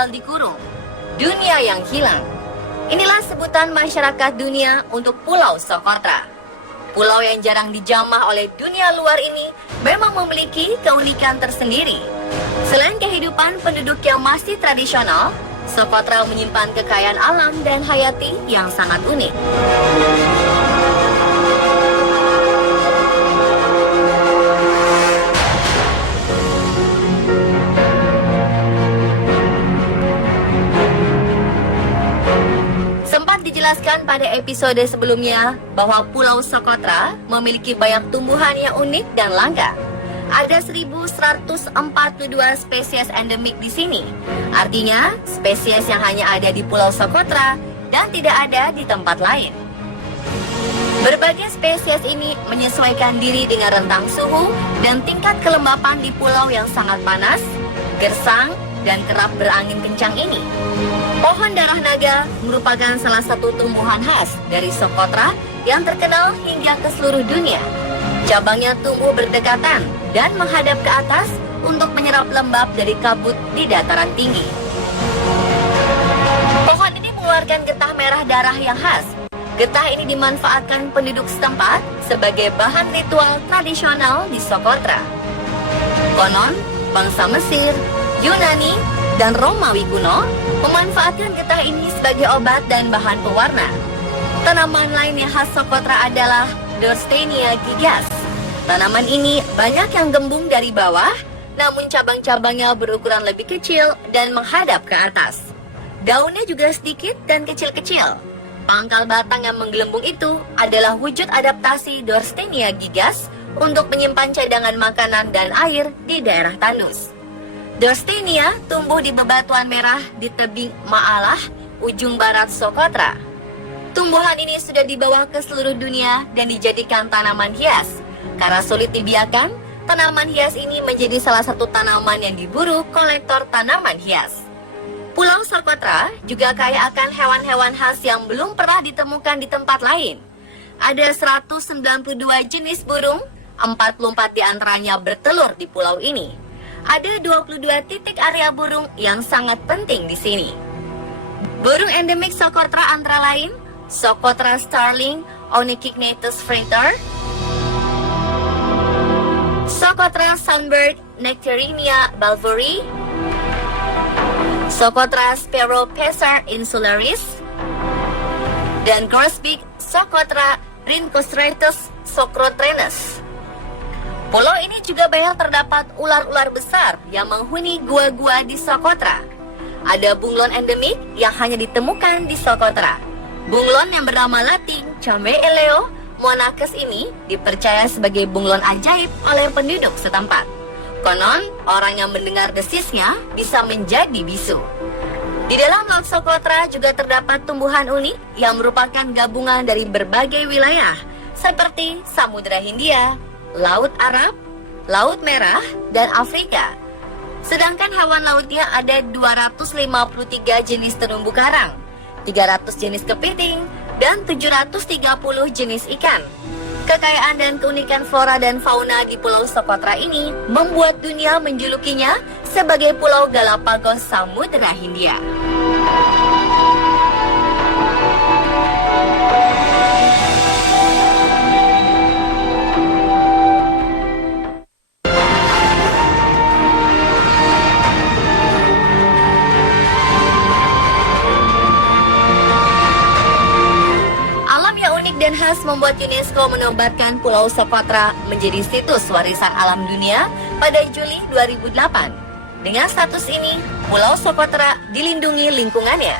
tinggal dikurung. Dunia yang hilang. Inilah sebutan masyarakat dunia untuk Pulau Socotra. Pulau yang jarang dijamah oleh dunia luar ini memang memiliki keunikan tersendiri. Selain kehidupan penduduk yang masih tradisional, Socotra menyimpan kekayaan alam dan hayati yang sangat unik. Sempat dijelaskan pada episode sebelumnya bahwa Pulau Socotra memiliki banyak tumbuhan yang unik dan langka. Ada 1.142 spesies endemik di sini. Artinya, spesies yang hanya ada di Pulau Socotra dan tidak ada di tempat lain. Berbagai spesies ini menyesuaikan diri dengan rentang suhu dan tingkat kelembapan di pulau yang sangat panas, gersang, dan kerap berangin kencang ini. Pohon darah naga merupakan salah satu tumbuhan khas dari Socotra yang terkenal hingga ke seluruh dunia. Cabangnya tumbuh berdekatan dan menghadap ke atas untuk menyerap lembab dari kabut di dataran tinggi. Pohon ini mengeluarkan getah merah darah yang khas. Getah ini dimanfaatkan penduduk setempat sebagai bahan ritual tradisional di Socotra. Konon, bangsa Mesir, Yunani, dan Romawi kuno memanfaatkan getah ini sebagai obat dan bahan pewarna. Tanaman lain yang khas Socotra adalah Dorstenia gigas. Tanaman ini banyak yang gembung dari bawah, namun cabang-cabangnya berukuran lebih kecil dan menghadap ke atas. Daunnya juga sedikit dan kecil-kecil. Pangkal batang yang menggelembung itu adalah wujud adaptasi Dorstenia gigas untuk menyimpan cadangan makanan dan air di daerah tandus. Dorstenia tumbuh di bebatuan merah di tebing Maalah, ujung barat Socotra. Tumbuhan ini sudah dibawa ke seluruh dunia dan dijadikan tanaman hias. Karena sulit dibiarkan, tanaman hias ini menjadi salah satu tanaman yang diburu kolektor tanaman hias. Pulau Socotra juga kaya akan hewan-hewan khas yang belum pernah ditemukan di tempat lain. Ada 192 jenis burung, 44 diantaranya bertelur di pulau ini. Ada 22 titik area burung yang sangat penting di sini. Burung endemik Socotra antara lain Socotra starling Onychignathus frater, Socotra sunbird Nectarinia balvori, Socotra sparrow Pesar insularis, dan grosbeak Socotra rhynchostratus socrotrenus. Pulau ini juga banyak terdapat ular-ular besar yang menghuni gua-gua di Socotra. Ada bunglon endemik yang hanya ditemukan di Socotra. Bunglon yang bernama latin Chambeeleo monachus ini dipercaya sebagai bunglon ajaib oleh penduduk setempat. Konon, orang yang mendengar desisnya bisa menjadi bisu. Di dalam Laut Socotra juga terdapat tumbuhan unik yang merupakan gabungan dari berbagai wilayah, seperti Samudra Hindia, Laut Arab, Laut Merah, dan Afrika. Sedangkan hewan lautnya ada 253 jenis terumbu karang, 300 jenis kepiting, dan 730 jenis ikan. Kekayaan dan keunikan flora dan fauna di Pulau Socotra ini membuat dunia menjulukinya sebagai Pulau Galapagos Samudra Hindia. Dan khas membuat UNESCO menobatkan Pulau Socotra menjadi situs warisan alam dunia pada Juli 2008. Dengan status ini, Pulau Socotra dilindungi lingkungannya.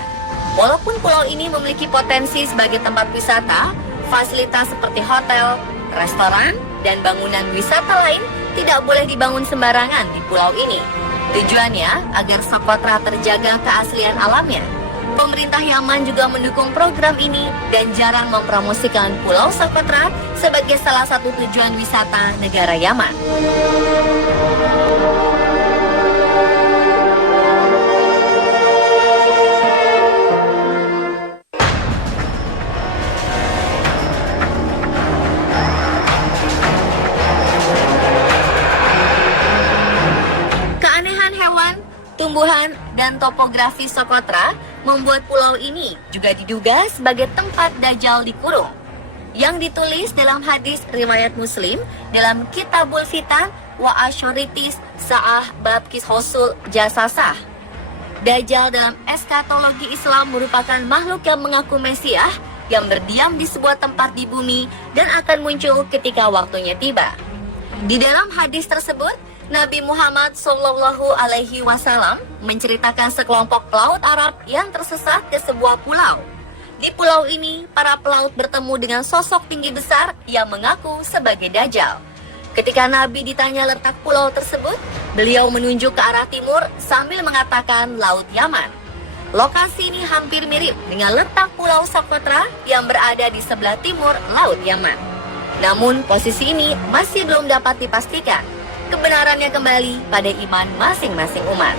Walaupun pulau ini memiliki potensi sebagai tempat wisata, fasilitas seperti hotel, restoran, dan bangunan wisata lain tidak boleh dibangun sembarangan di pulau ini. Tujuannya agar Socotra terjaga keaslian alamnya. Pemerintah Yaman juga mendukung program ini dan jarang mempromosikan Pulau Socotra sebagai salah satu tujuan wisata negara Yaman. Keanehan hewan, tumbuhan, dan topografi geografi Socotra membuat pulau ini juga diduga sebagai tempat Dajjal dikurung, yang ditulis dalam hadis riwayat Muslim dalam Kitabul Fitan wa Asyoritis Sa'ah Bab Kishosul Jasasah. Dajjal dalam eskatologi Islam merupakan makhluk yang mengaku Mesiah yang berdiam di sebuah tempat di bumi dan akan muncul ketika waktunya tiba. Di dalam hadis tersebut, Nabi Muhammad SAW menceritakan sekelompok pelaut Arab yang tersesat ke sebuah pulau. Di pulau ini, para pelaut bertemu dengan sosok tinggi besar yang mengaku sebagai Dajjal. Ketika Nabi ditanya letak pulau tersebut, beliau menunjuk ke arah timur sambil mengatakan Laut Yaman. Lokasi ini hampir mirip dengan letak pulau Socotra yang berada di sebelah timur Laut Yaman. Namun, posisi ini masih belum dapat dipastikan. Kebenarannya kembali pada iman masing-masing umat.